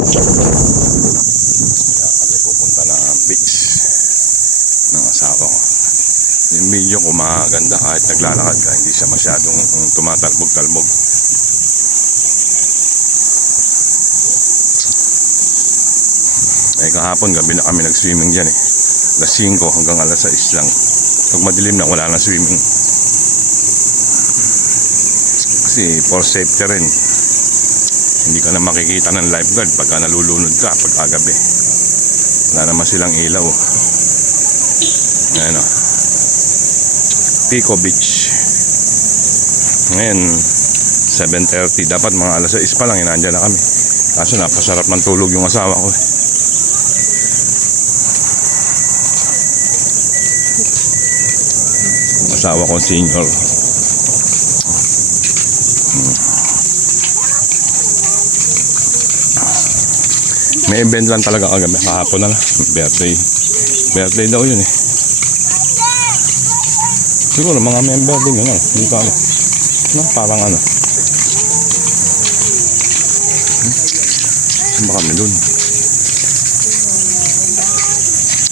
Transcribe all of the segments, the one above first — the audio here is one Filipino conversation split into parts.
Kaya kami pupunta ng beach ng asawa ko. Yung video ko kahit naglalakad ka, hindi siya masyadong mm, tumatalbog-talbog. Eh kahapon gabi na kami nag-swimming dyan eh. Alas 5 hanggang alas 6 lang. Pag madilim na wala na swimming. Kasi for safety rin. Hindi ka na makikita ng lifeguard pagka nalulunod ka pagkagabi. Wala naman silang ilaw. Ayan o. Pico Beach. Ngayon, 7.30. Dapat mga alas 6 pa lang, inandyan na kami. Kaso napasarap ng tulog yung asawa ko. Asawa ko senior. May event lang talaga kagabi. Kahapon na lang. Birthday. Birthday daw yun eh. Siguro mga member din yun. Ano? Hindi ko alam. No, parang ano. Hmm? Saan ba kami dun?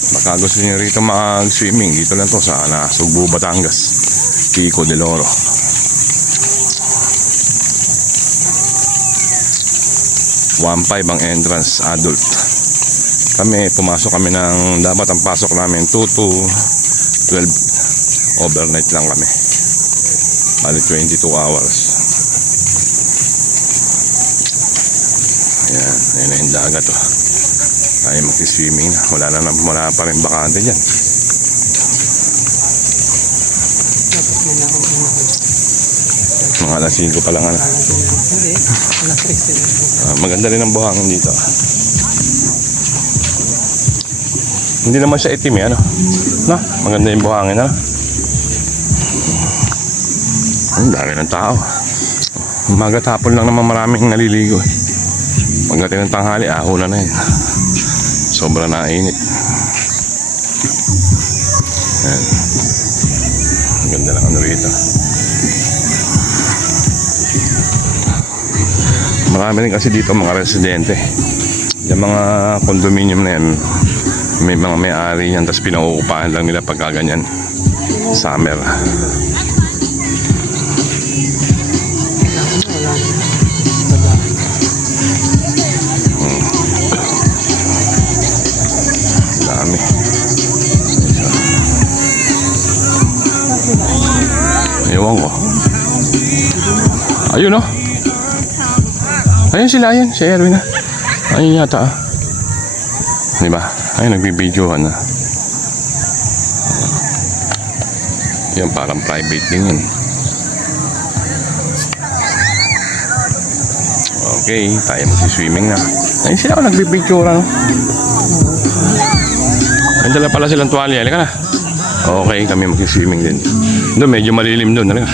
Baka gusto niyo rito mag-swimming. Dito lang to sa na, Sugbo, Batangas. Pico de Loro. One five ang entrance adult. Kami, pumasok kami ng, dapat ang pasok namin 2 to 12 overnight lang kami. Bali 22 hours. Ayan, ayan na yung dagat oh. Tayo mag-swimming. Wala na- wala pa rin bakante dyan. Tapos na na ako ano. Mga alas 5 pa lang ano. Ah, maganda rin ang buhangin dito. Hindi naman siya itim eh, ano? No, maganda yung buhangin, ano? Ang dami ng tao. Umaga tapon lang naman maraming naliligo eh. Pagdating ng tanghali, ahula na yun. Sobrang nainit. Ayan. Ang ganda ng ano rito. Marami rin kasi dito mga residente. Yung mga condominium na yan, may mga may-ari yan, tapos pinauupahan lang nila pagka ganyan. Summer. Dami. Ewan ko. Ayun oh. Ayun sila, ayun. Si Erwin na. Ayun yata ah. Di ba? Ayun, nagbibidyohan na. Yan, parang private din yun. Okay, tayo magsiswimming na. Ayun sila ako nagbibidyohan. No? May dala pala silang tuwalya. Halika na. Okay, kami magsiswimming din. Doon, medyo malilim doon. Halika.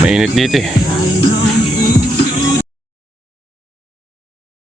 Mainit dito eh.